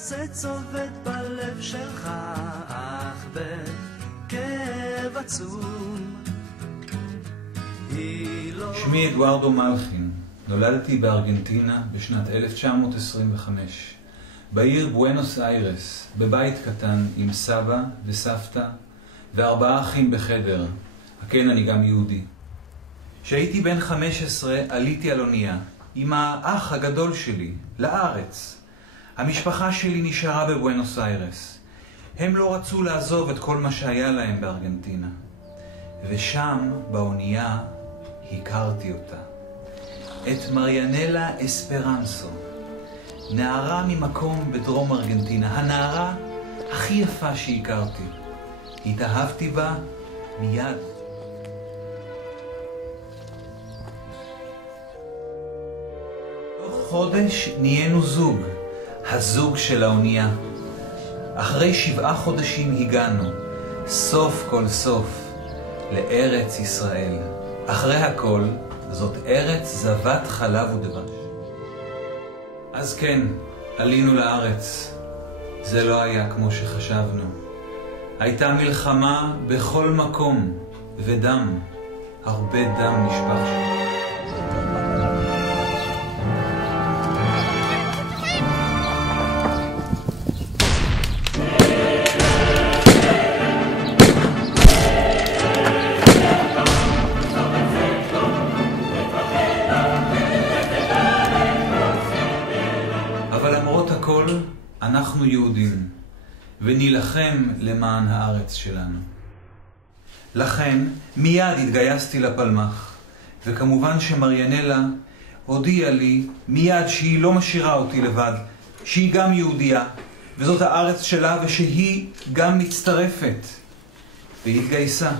זה צובט בלב שלך, אך בכאב עצום. שמי אדוארדו מלחין. נולדתי בארגנטינה בשנת 1925, בעיר בואנוס איירס, בבית קטן עם סבא וסבתא ו4 אחים בחדר. כן, אני גם יהודי. כשהייתי בן 15 עליתי על אונייה עם האח הגדול שלי לארץ. המשפחה שלי נשארה בבואנוס איירס. הם לא רצו לעזוב את כל מה שהיה להם בארגנטינה. ושם, באונייה, הכרתי אותה. את מריאנלה אספרנסו, נערה ממקום בדרום ארגנטינה, הנערה הכי יפה שהכרתי. התאהבתי בה מיד. תוך חודש נהיינו זוג, הזוג של האונייה. אחרי 7 חודשים הגענו, סוף כל סוף, לארץ ישראל. אחרי הכל, זאת ארץ זבת חלב ודבש. אז כן, עלינו לארץ. זה לא היה כמו שחשבנו. הייתה מלחמה בכל מקום, ודם, הרבה דם נשפך שם. אנחנו יהודים, ונילחם למען הארץ שלנו. לכן מיד התגייסתי לפלמ"ח, וכמובן שמריאנלה הודיעה לי מיד שהיא לא משאירה אותי לבד, שהיא גם יהודייה, וזאת הארץ שלה, ושהיא גם מצטרפת. והיא התגייסה,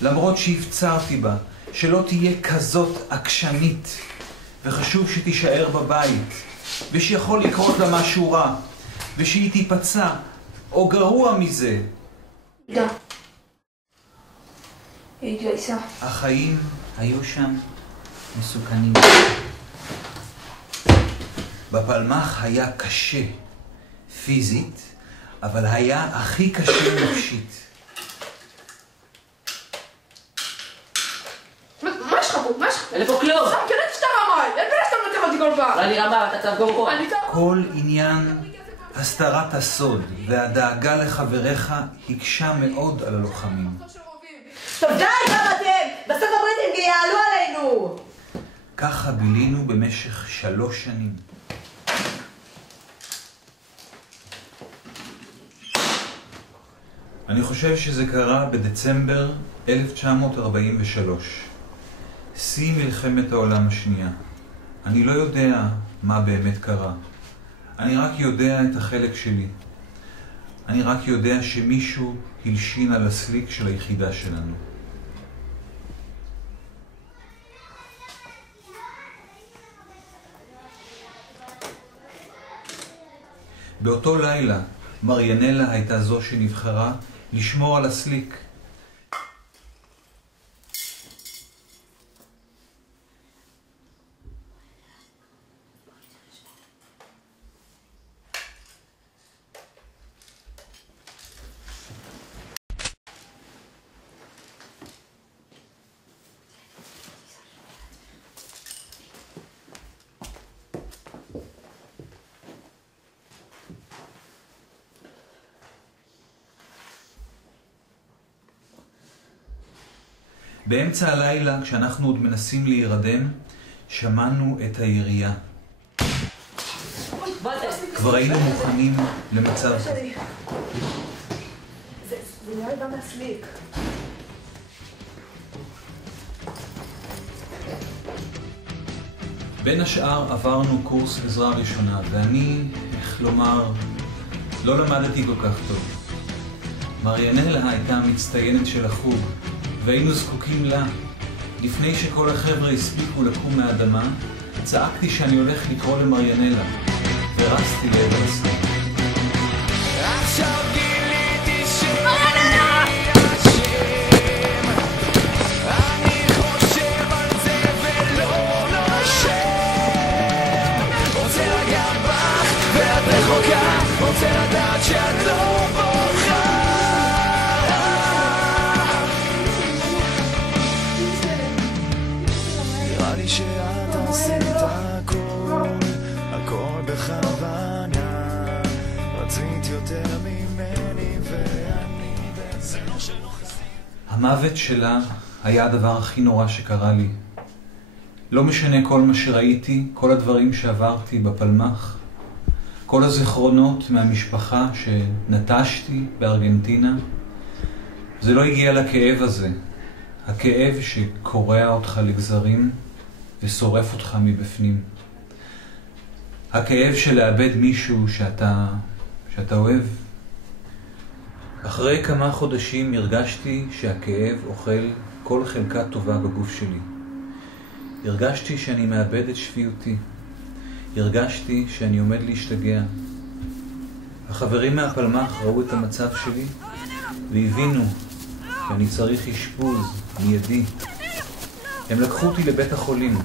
למרות שהפצרתי בה שלא תהיה כזאת עקשנית, וחשוב שתישאר בבית, ושיכול לקרות לה משהו רע, ושהיא תיפצע, או גרוע מזה. לא. היא התגייסה. החיים היו שם מסוכנים. בפלמ"ח היה קשה פיזית, אבל היה הכי קשה נפשית. מה יש לך פה? מה יש לך פה? אין פה כלום! אני קראתי שאתה רמאי! אין בעיה שאתה מנתח אותי כל פעם! אני רמה, אתה צו גורקו. כל עניין הסתרת הסוד והדאגה לחבריך הקשה מאוד על הלוחמים. טוב די גם אתם! בסוף הבריטים יעלו עלינו! ככה בילינו במשך 3 שנים. אני חושב שזה קרה בדצמבר 1943, שיא מלחמת העולם השנייה. אני לא יודע מה באמת קרה. אני רק יודע את החלק שלי. אני רק יודע שמישהו הלשין על הסליק של היחידה שלנו. באותו לילה, מריאנלה הייתה זו שנבחרה לשמור על הסליק. באמצע הלילה, כשאנחנו עוד מנסים להירדם, שמענו את הירייה. כבר היינו מוכנים למצב כזה. זה נראה לי גם מסליק. בין השאר עברנו קורס עזרה ראשונה, ואני, איך לומר, לא למדתי כל כך טוב. מריאנלה הייתה המצטיינת של החוג, והיינו זקוקים לה. לפני שכל החבר'ה הספיקו לקום מהאדמה, צעקתי שאני הולך לקרוא למריאנלה, ורצתי לעבר הסליק. עכשיו גיליתי שאני אשם, אני חושב על זה ולא נושם, רוצה לגעת בך ואת רחוקה המוות שלה היה הדבר הכי נורא שקרה לי. לא משנה כל מה שראיתי, כל הדברים שעברתי בפלמ"ח, כל הזיכרונות מהמשפחה שנטשתי בארגנטינה, זה לא הגיע לכאב הזה. הכאב שקורע אותך לגזרים ושורף אותך מבפנים. הכאב של לאבד מישהו שאתה אוהב. אחרי כמה חודשים הרגשתי שהכאב אוכל כל חלקה טובה בגוף שלי. הרגשתי שאני מאבד את שפיותי. הרגשתי שאני עומד להשתגע. החברים מהפלמ"ח ראו את המצב שלי והבינו שאני צריך אשפוז מיידי. הם לקחו אותי לבית החולים.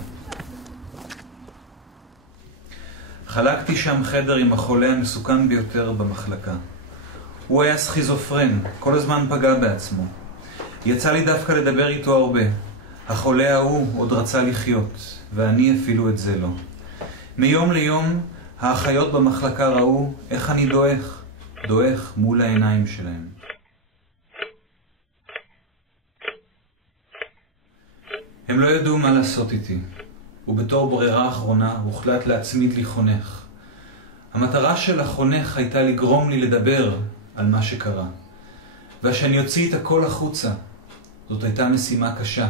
חלקתי שם חדר עם החולה המסוכן ביותר במחלקה. הוא היה סכיזופרן, כל הזמן פגע בעצמו. יצא לי דווקא לדבר איתו הרבה. החולה ההוא עוד רצה לחיות, ואני אפילו את זה לא. מיום ליום האחיות במחלקה ראו איך אני דועך מול העיניים שלהם. הם לא ידעו מה לעשות איתי, ובתור ברירה אחרונה הוחלט להצמיד לי חונך. המטרה של החונך הייתה לגרום לי לדבר על מה שקרה, ושאני אוציא את הכל החוצה. זאת הייתה משימה קשה,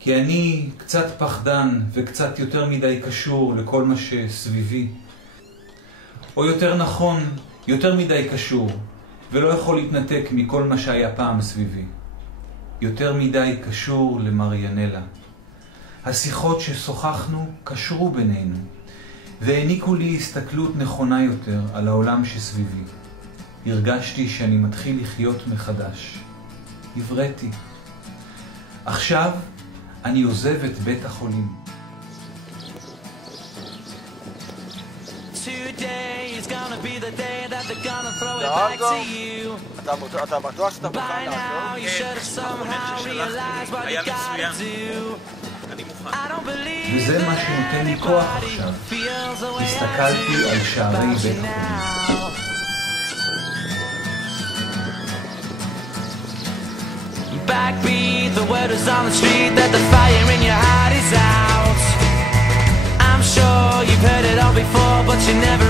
כי אני קצת פחדן וקצת יותר מדי קשור לכל מה שסביבי. או יותר נכון, יותר מדי קשור, ולא יכול להתנתק מכל מה שהיה פעם סביבי. יותר מדי קשור למריאנלה. השיחות ששוחחנו קשרו בינינו, והעניקו לי הסתכלות נכונה יותר על העולם שסביבי. הרגשתי שאני מתחיל לחיות מחדש. הבראתי. עכשיו אני עוזב את בית החולים. Today is gonna be the day that they're gonna throw it back to you. אתה בטוח שאתה מוכן By now לעזור? you should have somehow realized what you gotta do. I don't believe וזה מה שנותן לי כוח עכשיו. הסתכלתי על שערי בית החולים. Backbeat, the word is on the street that the fire in your heart is out. I'm sure you've heard it all before, but you never